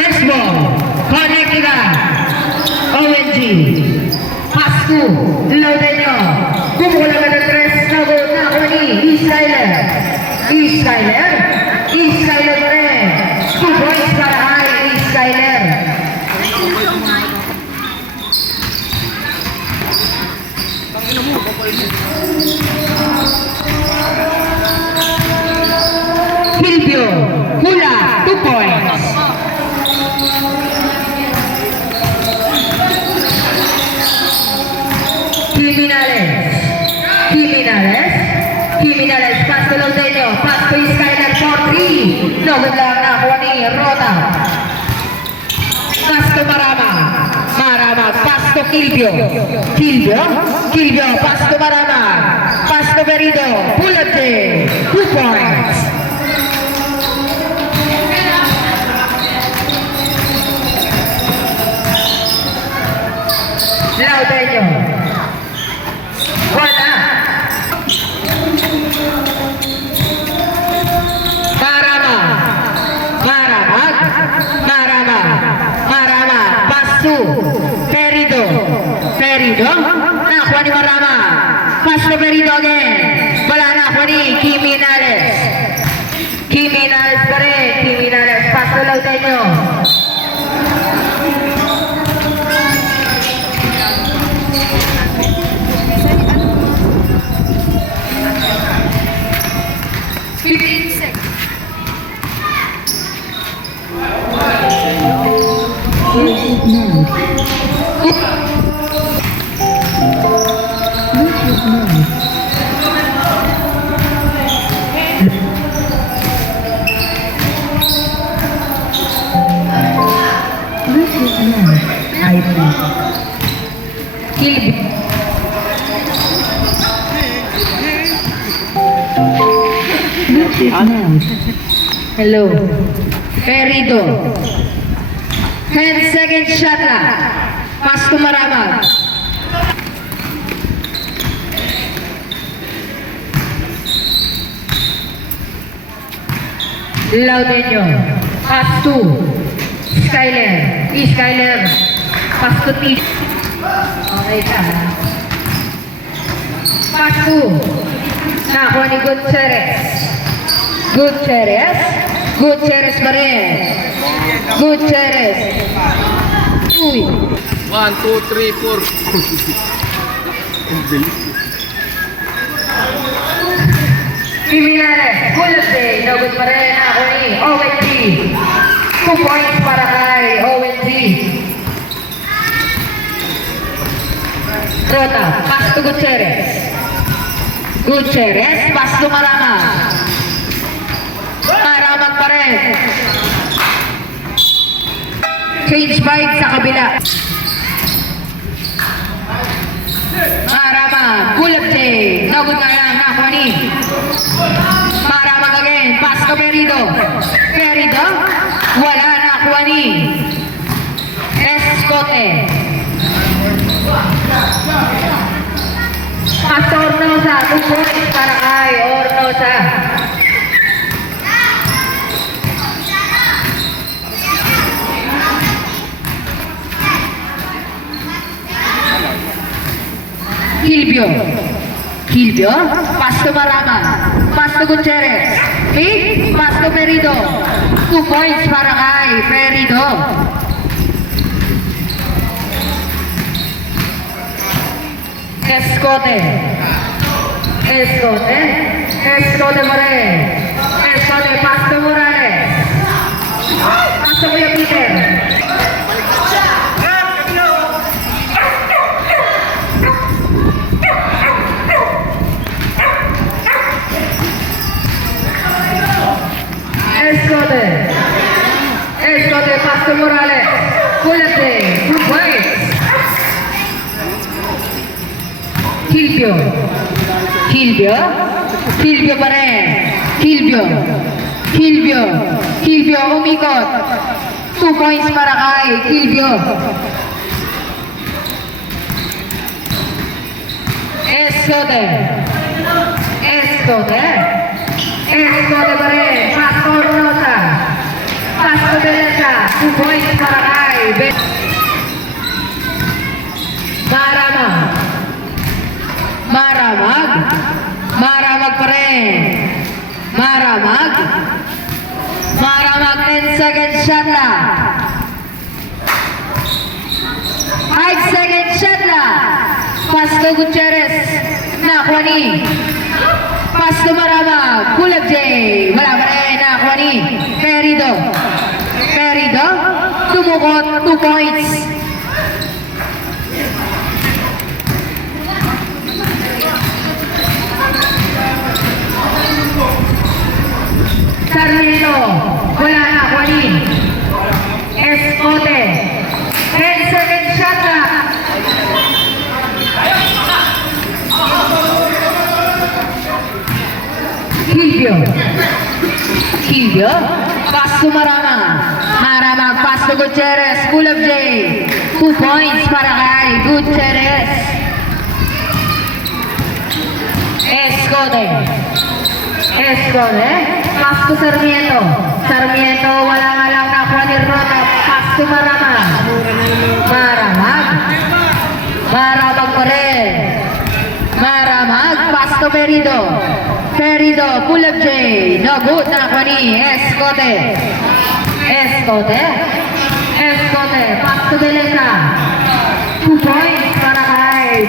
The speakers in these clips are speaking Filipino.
Next ball, connect na. ONG. Pasco, Laudenyo. Kumukulang ka ng tres na goal na ako ni E-Skyler. E-Skyler. E-Skyler pa rin. 2 points para kay E-Skyler. Silvio, hula, 2 points. Jimenez, pass to Laudenyo, pass to E-Skyler for 3. Nogod lang nakuha ni Rota. Pass to Marama, pass to Kilvio, pass to Marama, pass to Berido, Pulate, 2 points. Laudenyo, wala. Marama, pasu, Perido, nakuha ni Marama, pass to Perido again, wala nakuha ni Jimenez pa rin, pass to Laudenyo. Hello, Perido. 10 seconds shot na. Pass to Marama. Laudenyo. Pass to Skyler. E-Skyler. Pass to T. Okay ka. Pass to. Nakuha ni Gutierrez pa rin. Gutierrez. Uy. 1, 2, 3, 4. Ang bilis. Jimenez, Pulate, nagod pa rin ako ni ONG. 2 points para kay ONG. Rota, pass to Gutierrez, pass to Marama. Maramag pa rin. Change bike sa kabila. Marama, Pulate, nagod na lang nakuha ni Maramag again, pass to Perido, wala nakuha ni Escote. Pass to Ornosa, 2 points para kay Ornosa. Kilvio, pass to Marama, pass to Gutierrez, pass to Perido, 2 points para kay Perido. Escote pa rin. Escote, pass to Morales, pass to Kuya Peter. Escote, pass to Morales, Pulate, 2 points. Kilvio pa rin. Kilvio, umikot. 2 points para kay Kilvio. Escote pa rin. Pass to Ornosa. Maramag. Maramag. Maramag pa rin. Maramag. Maramag 10 second shot lang. 5 second shot lang. Pasto Gutierrez. Nakuha ni. Pasto Maramag. Kulab J. Wala pa rin. Nakuha ni. Perido. Perido. Tumukot. 2 points. Sarmiento, wala na, Juanin. Escote, 10 second shot na. Kilvio. Kilvio, pass to Maramag. Maramag, pass to Gutierrez, full of J. 2 points para kay Gutierrez. Escote. Escote, pass to Sarmiento. Sarmiento, wala nga lang nakuha ni Rota. Pass to Maramag. Maramag. Maramag pa rin. Maramag, pass to Perido. Perido, pull up J. No good, nakuha ni Escote. Escote. Escote, pass to Beleza. 2 points para kay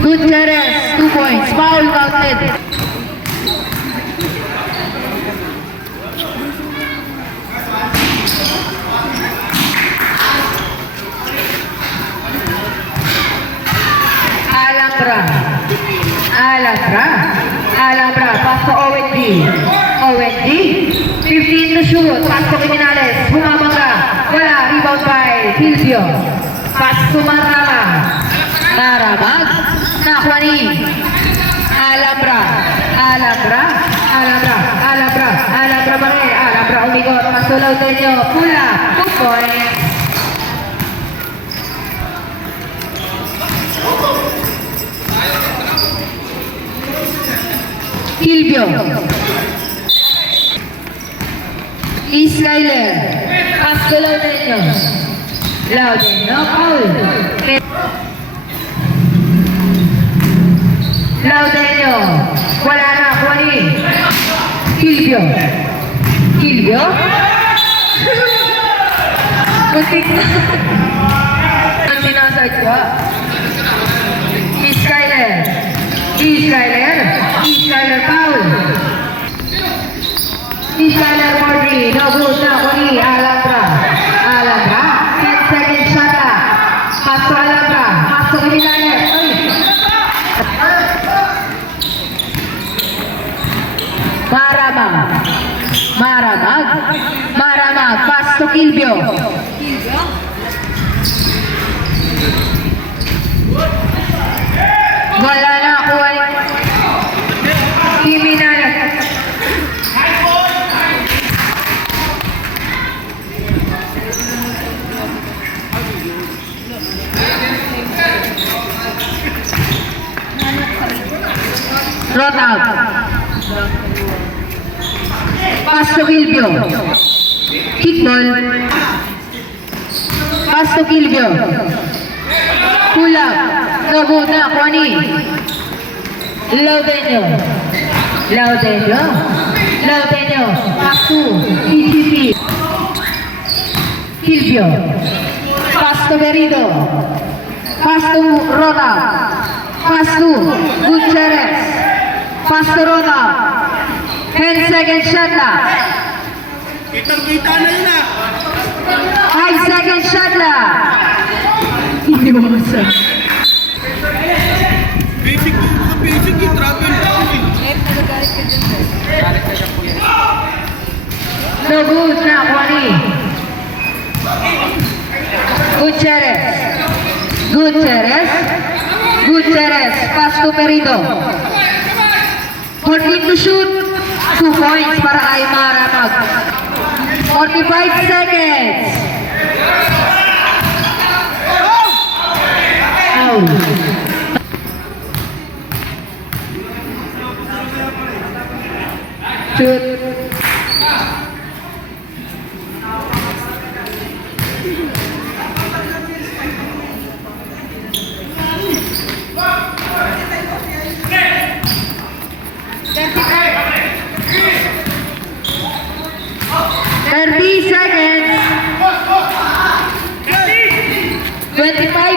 Gutierrez, 2 points, foul counted. Alhambra, pass to ONG. ONG, 15 to shoot, pass to Criminales, bumabangga, wala, rebound by Silvio. Pass to Maramag. Maramag, nakuha ni Alhambra pa rin, Alhambra umigot, pass to Laudenio, pula, 2 points. Kilvio. Skyler. Pass to Laudenio. Laudenio, foul. Laudenio. Wala na, kuwani. Kilvio. Kilvio. Kuntik na. Ang sinasad ko. Skyler. Skyler foul. Skyler Mordri, no good na kuni Alhambra. 10 second shot na. Pass to Alhambra, pass to Criminales. Maramag, pass to Kilvio. Wala na, kuha ni Criminales. Throw out. Pass to Kilvio. Kickball. Pass to Kilvio. Pull up. No good na, Kwani. Laudenio. Pass to EGP. Kilvio. Pass to Perido. Pass to Rota. Pass to Gutierrez. Pass to Rota. 10 second shot na. Kitang-kita na yun ah. 5 second shot na. Hindi mo masan. Basic yung travel. No good na, Kwani. Gutierrez, pass to Perido. 14 to shoot, 2 points para kay Maramag. 45 seconds. Out. Shoot. Thirty seconds. 25